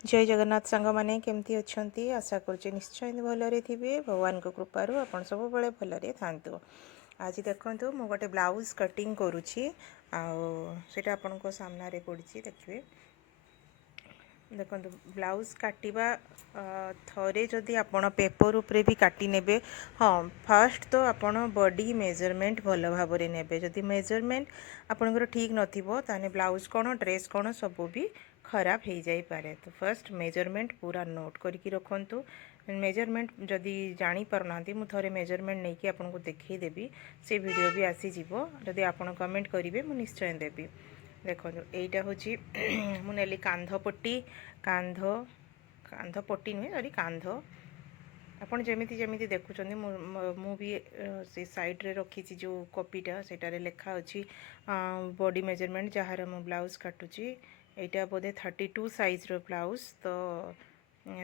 जय जगन्नाथ सांग मैंने केमती अच्छा आशा करुचे निश्चय भलरे थे भगवान को कृपार आप सब बड़े भलरे था। आज देखो मु गोटे ब्लाउज कटिंग करुच्ची आटा आपण को सामने पड़ी देखिए। देखो ब्लाउज काटिबा थरे जदि आपण पेपर उपरे भी काटी नेबे। हाँ फास्ट तो आपण बॉडी मेजरमेंट भल भाव नेबे। जदि मेजरमेंट आपणकर ठीक नथिबो ताने ब्लाउज कौन ड्रेस कौन सब भी खराब हो जाई पारे। तो फर्स्ट मेजरमेंट पूरा नोट करके रखंतु। मेजरमेंट जदि जानी पारना मु थरे मेजरमेंट नहीं कि आपको देखई देबी से वीडियो भी आसी जिवो। जदि आपण कमेंट करेंगे मु निश्चय देबी। देखो यहीटा हूँ मुझे कांध पट्टी कांध कांध पट्टी नुहे सॉरी कांध आपड़ जमी जमी देखुं मु भी से साइड रे रखी जो कॉपीटा सेटारे लिखा अच्छी बॉडी मेजरमेंट जहाँ मु ब्लाउज काटुची। यहाँ बोधे 32 साइज रो ब्लाउज तो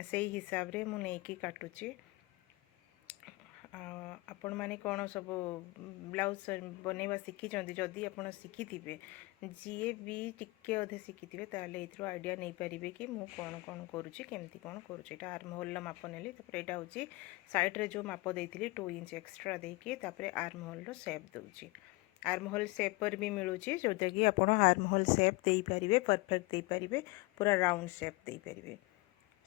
से हिसाब रे मु नहीं काटुची। आपण मैंने कौन सब ब्लाउज बनवा शिखी जदि आप शिखी जी भी टिके अधे शिखी ताले ये आइडिया नहीं पारे कि मु कौन कौन करुच्ची केमती कौन करुच्ची। यहाँ आर्म होल माप नेली यहाँ हूँ साइड रे जो माप देती 2 इंच एक्सट्रा देकी आर्म होल शेप दूची। आर्म होल शेप पर भी मिलूँ जोटा कि आप आर्म होल शेप दे पारे परफेक्ट दे पारे पूरा राउंड शेप दे पारे।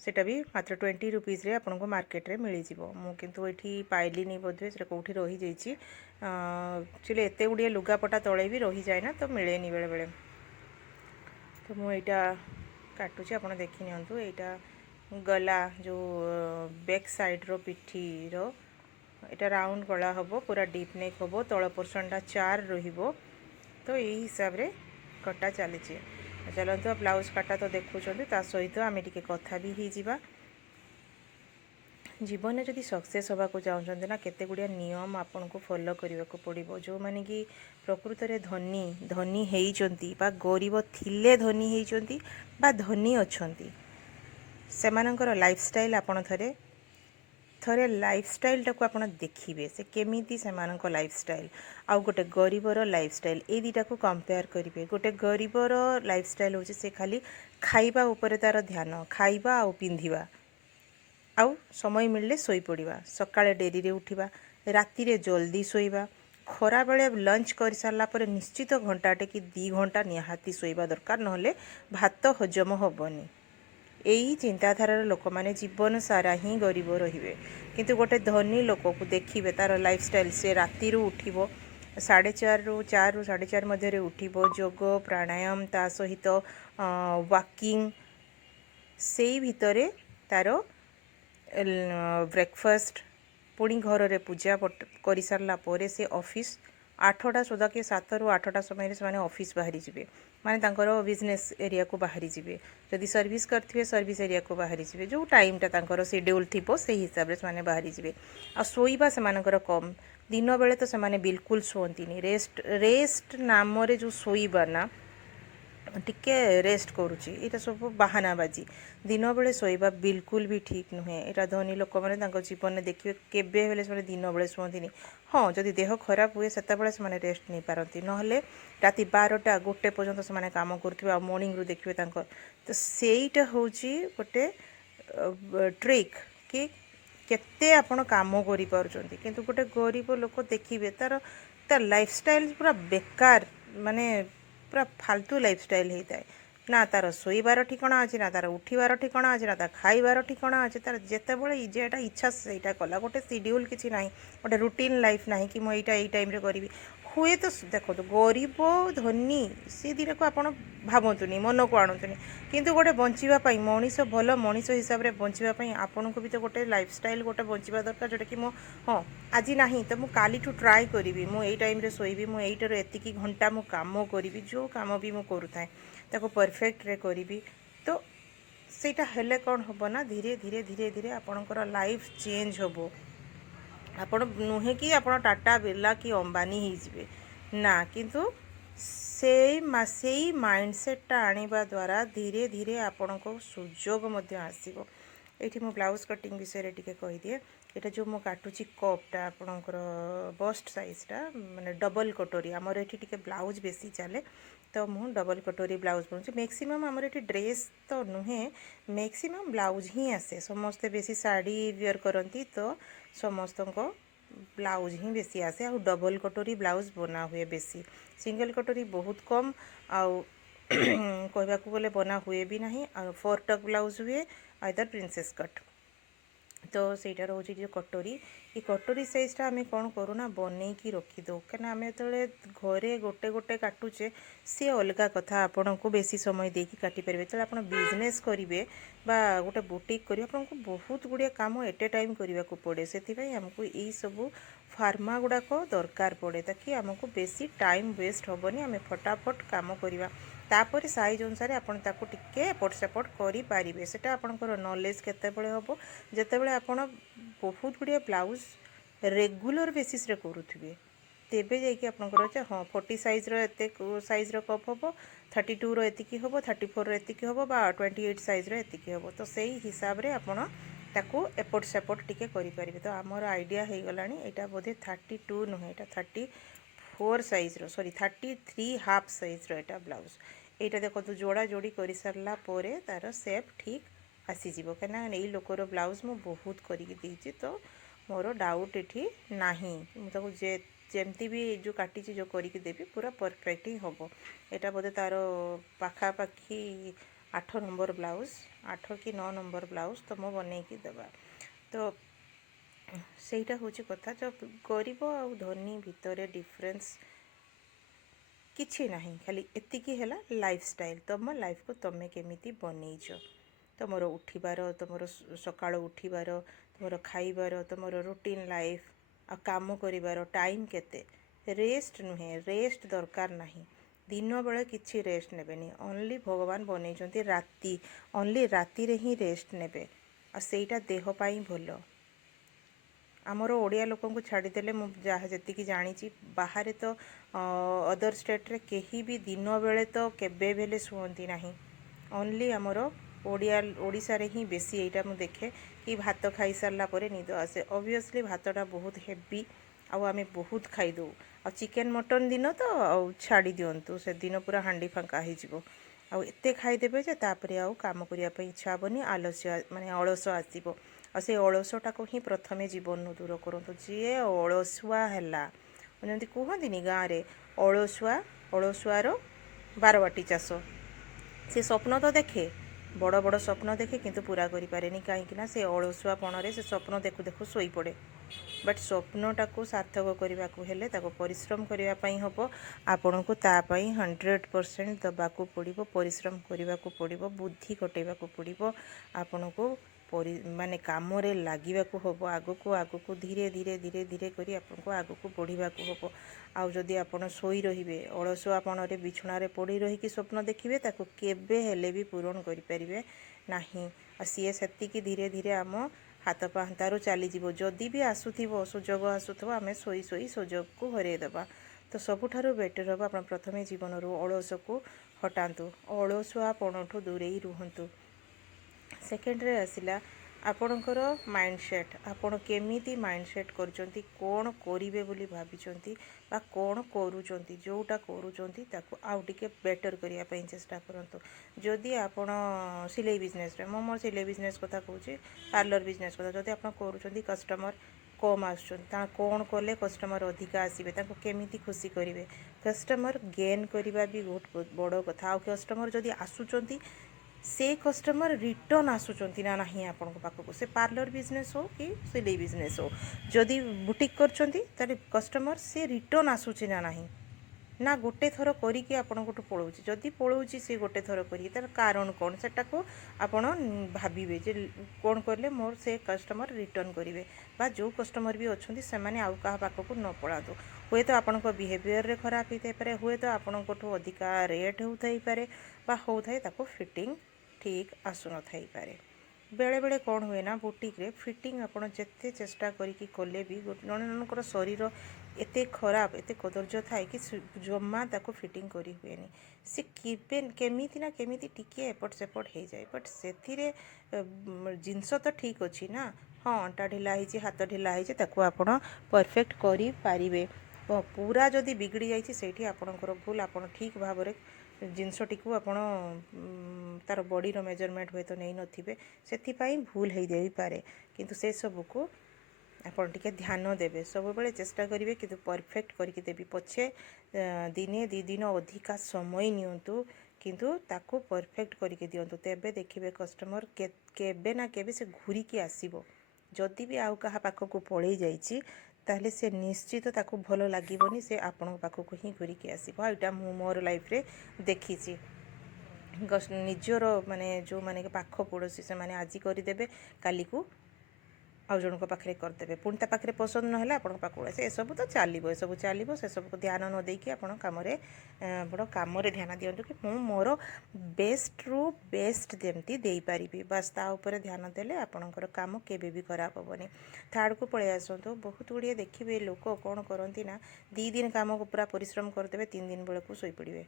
सेटा भी मात्र 20 रुपीज रे आपको मार्केट रे मिल जिवो। मु किंतु एठी पाइलिनी बोधे से कौटी रही जाइए। एक्चुअली एत गुड़िए लुगापटा तले भी रही जाए ना तो मिलेनी बेले बेले। तो मुझा काटुची आप देखी नियंतु। यहाँ गला जो बैक साइड रो पिठी रो यहाँ राउंड गला हम पूरा डीप नेक हम तल पोर्शनटा 4 रहिबो। तो यही हिसाब रे कटा चली। चलते ब्लाउज काटा तो देखुं सहित आम टे कथा भी हो जीवन जदि सक्सेस होगा चाहते ना केते गुड़िया नियम आपन को फॉलो करने को पड़ो। जो माने कि प्रकृत में धनी धनी होती गरीब थिले धनी होती धनी अच्छा से लाइफस्टाइल आपन थरे थरे लाइफस्टाइल टाक आप देखिए से केमिति से लाइफस्टाइल आउ गोटे गरीबर लाइफस्टाइल ये दुटा को कंपेयर करेंगे। गोटे गरीबर लाइफस्टाइल हूँ से खाली खाइबा उपरे तार ध्यान खाइबा आउ पिंधिबा आउ समय मिलले सोई पड़िबा सकाळे डेरी रे उठिबा राति रे जल्दी सोइबा खरा बेले लंच कर सारा पर निश्चित घंटाटे कि 2 घंटा निहाती सोइबा दरकार नहले भात हजम होबनी। यही चिंताधारार लोक मैंने जीवन सारा ही गरीब रे। किंतु गोटे धनी लोक को देखिए तार लाइफस्टाइल से राति उठिबो 4:30 रु 4 रु 4:30 मध्य उठिबो योग प्राणायाम ता सहित वॉकिंग से भितरे तार ब्रेकफास्ट पुणी घर रे पूजा कर सारा पर से ऑफिस 8टा सुधा कि 7 रु 8टा समय से ऑफिस बाहरी जी माने तांकर बिजनेस एरिया को बाहरी जी। जदि सर्विस करथिबे सर्विस एरिया को बाहरी जी जो टाइमटा तांकर शेड्यूल थिबो से हिसाब से बाहरी जी। आ सोइबा सेमानकर कम दिन बेले तो से बिल्कुल शुअंतिनी रेस्ट रेस्ट नाम रे जो सोइबा ना टिके रेस्ट करुच्ची यहाँ सब बाहानाबाजी दिन बेले शोवा बिल्कुल भी ठीक नुहे। यहाँ धनी लोक मैंने जीवन में देखिए केबे से दिन बेले शुअंतिनी। हाँ जदि देह खराब हुए से रेस्ट नहीं पारती नहले राति 12टा 1 पर्यंत से काम करुवे मॉर्निंग रू देखिए तो सेटा हूँ गोटे ट्रिक कि केते आपण काम करि पारुचंती। किंतु गोटे गरीब लोक देखिए तार तार लाइफस्टाइल पूरा बेकार माने पूरा फालतू लाइफस्टाइल होता है ना तार शोबार ठिकाना अच्छे ना तार उठिबार ठिकाना अच्छे ना तार खाइबार ठिकाना अच्छे तार जिते बड़े जेटा इच्छा से कला गोटे शेड्यूल किसी ना गोटे रूटीन लाइफ ना कि मुझे यही टाइम करी हुए तो देखो तो गरीब धनी सी दुटा को आप भावतुनि मन को आणुनि किंतु गोटे बचापी मनीष भल मनीष हिसाब से बचापी आपन को भी तो गोटे लाइफस्टाइल गोटे बचा दरकार जोटा कि मो हाँ आज ना तो मुझे काली ट्राए करी मुझे टाइम शोबी मुझे एतिकी घंटा मु काम करी जो काम भी मुझे करूए ताको परफेक्ट रे करी तो सेटा हेले कौन हम ना धीरे धीरे धीरे धीरे आपणकर लाइफ चेंज होबो। आपण नुहे कि आपण टाटा बिरला कि अंबानी ही ना किंतु से माइंडसेटा आनिबा द्वारा धीरे धीरे आपण को सुजोग मध्य आसीबो। एठी मो ब्लाउज कटिंग विषय रे टिके कहि दिए। एटा जो मो काटुची कपटा आपणकर बस्ट साइजटा माने डबल कटोरी आमर एठी टिके ब्लाउज बेसी चले तो मु डबल कटोरी ब्लाउज बनूँ मैक्सिमम आमर ये ड्रेस तो नुहे मैक्सिमम ब्लाउज ही आसे समस्ते बेसी साड़ी वेयर करती तो समस्त को ब्लाउज ही बेसी आसे आ डबल कटोरी ब्लाउज बना हुए बेसी सिंगल कटोरी बहुत कम आउ कहवा गले बना हुए भी ना आ 4 टक ब्लाउज हुए आइदर प्रिंसेस कट तो सहीटा रोचे जो कटोरी ये कटोरी साइजटा आम कौन करूना बनई की रखीदे कहीं आम जो घरे गोटे गोटे काटुचे सी अलग कथा आपन को बेसी समय देकी काटी पारे जो आप बिजनेस करेंगे गोटे बुटीक करेंगे आपको बहुत गुड़िया काम एट ए टाइम करने को पड़े से आमको यही सब फार्मा गुड़ाक दरकार पड़े ताकि आमको बेसी टाइम वेस्ट हेनी आम फटाफट काम करवा तापर साइज अनुसार आपन ताको टिके एपट सेपट करि पारिबे सेटा आपनकर नॉलेज केतेबेले हबो जेतेबेले आपन बहुत गुड़िया ब्लाउज रेगुलर बेसिस रे करूथिबे तेबे जाइए आपंकर हाँ 40 साइज एत साइज कप हम 32 रो एतिकी हम 34 रो एतिकी हम 28 साइज रो एतिकी हम तो सही हिसाब रे आपण ताकू एपट सेपट टिके करि परिबे तो आमर आइडिया हो गलानी एटा बोधे 32 नुहे एटा 34 साइज रो सॉरी 33 हाफ साइज रो एटा ब्लाउज एटा देखो तो जोड़ा जोड़ी कर सारला पोरे तार सेप ठीक आसीजिवो कना एई लोकर ब्लाउज मु बहुत करिक देछि तो मोर डाउट एठी नाही मु ताको जे जेमती भी जो काटी जो करिक देबी पूरा परफेक्ट ही होबो एटा बोधे तार पाखा पाखी 8 नंबर ब्लाउज 8 कि 9 नंबर ब्लाउज तो मो बनै की देबा तो सेटा होची कथा जो गरीब आ धनी भितर डिफरेंस किछि नाही खाली एतिकी हैला लाइफस्टाइल तुम लाइफ को तमे केमिति बनैछ तुमर उठिबार तुमर सकाळ उठिबार तुमर खाइबार तुमर रूटीन लाइफ आ काम करिबार टाइम केते रेस्ट नुहे रेस्ट दरकार नाही दिन बेले किछि रेस्ट नेबेनी ओनली भगवान बनैछंती राती ओनली राती रे ही रेस्ट नेबे आ सेटा देह पाई भलो आमर ओडिया लोक को छाड़देले जहाँ जी जानी बाहर तो अदर स्टेट रे कहीं भी दिन बेले तो केबे बेले शुअंती नहीं ओनली आमर ओडिशा रे ही बेसी एटा मु देखे कि भात खाई सारला परे निद आसे ऑब्वियसली भातटा बहुत हेवी आम बहुत खाईदे आ चिकेन मटन दिन तो छाड़ी दिंतु से दिन पूरा हांडी फांका हो एते खाईदेवे जे तापरे आउ काम करने इच्छा हेनी आलस्य माने अलस आसो आ से अलसटा को ही प्रथमे जीवन दूर करूँ जी अलसुआ है जमी कहती गाँव में अलसुआर बारवाटी चाष से स्वप्न तो देखे बड़ बड़ स्वप्न देखे किंतु पूरा करि पारेनी कहीं से अलसुआपण से स्वप्न देखु देखु शोई पड़े बट स्वप्नटा को सार्थक करने को हेले ताको परिश्रम करने हम आपण को तापाई 100% दबाक पड़ो परिश्रम करने को पड़ो बुद्धि कटेवा पड़ो आपण को माने काम रे लागिबा को हबो आगो को धीरे धीरे धीरे धीरे करी आपको आगो को बढ़िबा को हबो आउ जदि आपण सोई रहिबे अलसुआपण रे बिछुणा रे पड़ी रही कि स्वप्न देखिबे ताको केबे हेले भी पूरण करि परिबे नाही आ सीए सेतिकी धीरे धीरे आम हाथ पाहांतारू चली जीवो जदि भी आसुथिबो सुजोग आसुथबो आमे सोई सोई सुजोग को हरई देबा तो सबुठारु बेटर हबो आपण प्रथमे जीवन रो अलस को हटांतु अलसुआपणठू दूरेई रुहंतु सेकेंड रे आसिला आपणकर माइंडसेट आपण केमिति माइंडसेट करचंती कोन करिवे बोली भाबिचंती बा कोन करूचंती जोटा करूचंती ताको आउ टिके बेटर करिया पई चेष्टा करंतु जदि आपण सिलाई बिजनेस रे मोर सिलाई बिजनेस कथा कहूची पार्लर बिजनेस कथा जदि आपण करूचंती कस्टमर कम आसुचंती कौन कले कस्टमर अधिका आसबे ताको केमिति खुशी करिवे कस्टमर गेन करिवा भी बहुत बड़ कथा आ कस्टमर जदि आसुचंती से कस्टमर रिटर्न आसुचंती ना नहीं आपण पाखक से पार्लर बिजनेस हो कि सिलाई बिजनेस हो जदि बुटीक करचंती ताले कस्टमर से रिटर्न आसुची ना नहीं ना गोटे थर करिके आपणकोठू पळौची जदि पळौची से गोटे थर करिके तार कारण कौन सेटा को आपण भाबिबे जे कोन करले मोर से कस्टमर रिटर्न करिवे बा जो कस्टमर भी अछंती से माने आउ कहा पाखक न पळातो हुए तो आपणको बिहेवियर रे खराब होई पारे हुए तो आपणकोठू अधिका रेट होथाई पारे बा होथाई ताको फिटिंग ठीक आसु न थाई पारे बेले बेले कौन हुए ना बुटीक रे फिटिंग आपण जेते चेष्टा करिकी कोले भी जनकर शरीर एते खराब एते कदर्य थाए कि जमा ताको फिटिंग करी हुएनी से केमिति ना केमिति टिके एपट सेपट हो जाए बट से जिनस तो ठीक अच्छी ना हाँ अंटा ढिला होती हाथ ढिला होती ताको आपण परफेक्ट करि पारिबे पूरा जदि बिगड़ी जाइए से आपणकर भूल आप ठीक भाव में ଜିନିଷଟିକୁ ଆପଣ ତାର ବଡ଼ିର ମେଜରମେଣ୍ଟ ହୁଏତ ନେଇନଥିବେ, ସେଥିପାଇଁ ଭୁଲ ହେଇଯାଇପାରେ। କିନ୍ତୁ ସେସବୁକୁ ଆପଣ ଟିକେ ଧ୍ୟାନ ଦେବେ, ସବୁବେଳେ ଚେଷ୍ଟା କରିବେ କିନ୍ତୁ ପରଫେକ୍ଟ କରିକି ଦେବି ପଛେ ଦିନେ 2 ଦିନ ଅଧିକା ସମୟ ନିଅନ୍ତୁ, କିନ୍ତୁ ତାକୁ ପରଫେକ୍ଟ କରିକି ଦିଅନ୍ତୁ। ତେବେ ଦେଖିବେ କଷ୍ଟମର କେବେ ନା କେବେ ସେ ଘୁରିକି ଆସିବ। ଯଦି ବି ଆଉ କାହା ପାଖକୁ ପଳେଇ ଯାଇଛି ତାହେଲେ ସେ ନିଶ୍ଚିତ ତାକୁ ଭଲ ଲାଗିବନି, ସେ ଆପଣଙ୍କ ପାଖକୁ ହିଁ ଘୁରିକି ଆସିବ। ଏଇଟା ମୁଁ ମୋର ଲାଇଫରେ ଦେଖିଛି। ନିଜର ମାନେ ଯେଉଁମାନେ ପାଖ ପଡ଼ୋଶୀ ସେମାନେ ଆଜି କରିଦେବେ, କାଲିକୁ ଆଉ ଜଣଙ୍କ ପାଖରେ କରିଦେବେ, ପୁଣି ତା ପାଖରେ ପସନ୍ଦ ନହେଲେ ଆପଣଙ୍କ ପାଖକୁ ଆସେ। ଏସବୁ ତ ଚାଲିବ, ଏସବୁ ଚାଲିବ। ସେସବୁକୁ ଧ୍ୟାନ ନ ଦେଇକି ଆପଣ କାମରେ ଧ୍ୟାନ ଦିଅନ୍ତୁ କି ମୁଁ ମୋର ବେଷ୍ଟରୁ ବେଷ୍ଟ ଯେମିତି ଦେଇପାରିବି, ବାସ୍ ତା ଉପରେ ଧ୍ୟାନ ଦେଲେ ଆପଣଙ୍କର କାମ କେବେ ବି ଖରାପ ହେବନି। ଥାର୍ଡ଼କୁ ପଳେଇ ଆସନ୍ତୁ। ବହୁତ ଗୁଡ଼ିଏ ଦେଖିବେ ଲୋକ କ'ଣ କରନ୍ତି ନା 2 ଦିନ କାମକୁ ପୁରା ପରିଶ୍ରମ କରିଦେବେ, 3 ଦିନ ବେଳକୁ ଶୋଇପଡ଼ିବେ।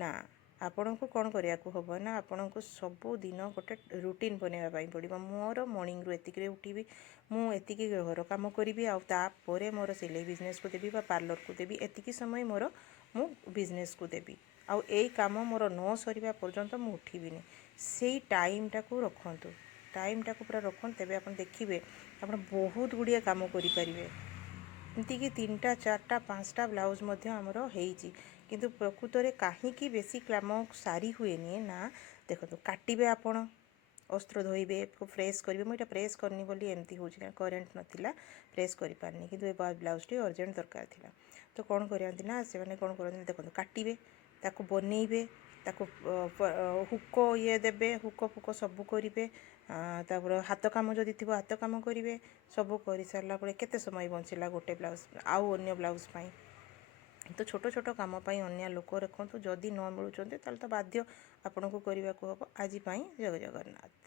ନା, ଆପଣଙ୍କୁ କ'ଣ କରିବାକୁ ହେବ ନା ଆପଣଙ୍କୁ ସବୁଦିନ ଗୋଟେ ରୁଟିନ୍ ବନେଇବା ପାଇଁ ପଡ଼ିବ। ମୋର ମର୍ଣ୍ଣିଂରୁ ଏତିକିରେ ଉଠିବି, ମୁଁ ଏତିକି ଘର କାମ କରିବି, ଆଉ ତାପରେ ମୋର ସିଲେଇ ବିଜନେସ୍କୁ ଦେବି ବା ପାର୍ଲରକୁ ଦେବି, ଏତିକି ସମୟ ମୁଁ ବିଜନେସ୍କୁ ଦେବି, ଆଉ ଏଇ କାମ ମୋର ନ ସରିବା ପର୍ଯ୍ୟନ୍ତ ମୁଁ ଉଠିବିନି। ସେଇ ଟାଇମ୍ଟାକୁ ରଖନ୍ତୁ, ଟାଇମ୍ଟାକୁ ପୁରା ରଖନ୍ତୁ। ତେବେ ଆପଣ ଦେଖିବେ ଆପଣ ବହୁତ ଗୁଡ଼ିଏ କାମ କରିପାରିବେ। ଏମିତିକି 3ଟା 4ଟା 5ଟା ବ୍ଲାଉଜ୍ ମଧ୍ୟ ଆମର ହେଇଛି। କିନ୍ତୁ ପ୍ରକୃତରେ କାହିଁକି ବେଶୀ କାମ ସାରି ହୁଏନି ନା, ଦେଖନ୍ତୁ କାଟିବେ ଆପଣ, ଅସ୍ତ୍ର ଧୋଇବେ, ପ୍ରେସ୍ କରିବେ। ମୁଁ ଏଇଟା ପ୍ରେସ୍ କରିନି ବୋଲି ଏମିତି ହେଉଛି, କାରଣ କରେଣ୍ଟ ନଥିଲା, ପ୍ରେସ୍ କରିପାରିନି। କିନ୍ତୁ ଏ ବ୍ଲାଉଜ୍ଟି ଅର୍ଜେଣ୍ଟ ଦରକାର ଥିଲା। ତ କ'ଣ କରନ୍ତି ନା ସେମାନେ କ'ଣ କରନ୍ତି, ଦେଖନ୍ତୁ କାଟିବେ, ତାକୁ ବନେଇବେ, ତାକୁ ହୁକ ଦେବେ, ହୁକ ଫୁକ ସବୁ କରିବେ, ତାପରେ ହାତ କାମ ଯଦି ଥିବ ହାତ କାମ କରିବେ। ସବୁ କରିସାରିଲା ପରେ କେତେ ସମୟ ବଞ୍ଚିଲା ଗୋଟେ ବ୍ଲାଉଜ୍ ଆଉ ଅନ୍ୟ ବ୍ଲାଉଜ୍ ପାଇଁ। ତ ଛୋଟ ଛୋଟ କାମ ପାଇଁ ଅନ୍ୟ ଲୋକ ରଖନ୍ତୁ। ଯଦି ନ ମିଳୁଛନ୍ତି ତାହେଲେ ତ ବାଧ୍ୟ ଆପଣଙ୍କୁ କରିବାକୁ ହେବ। ଆଜି ପାଇଁ ଜୟ ଜଗନ୍ନାଥ।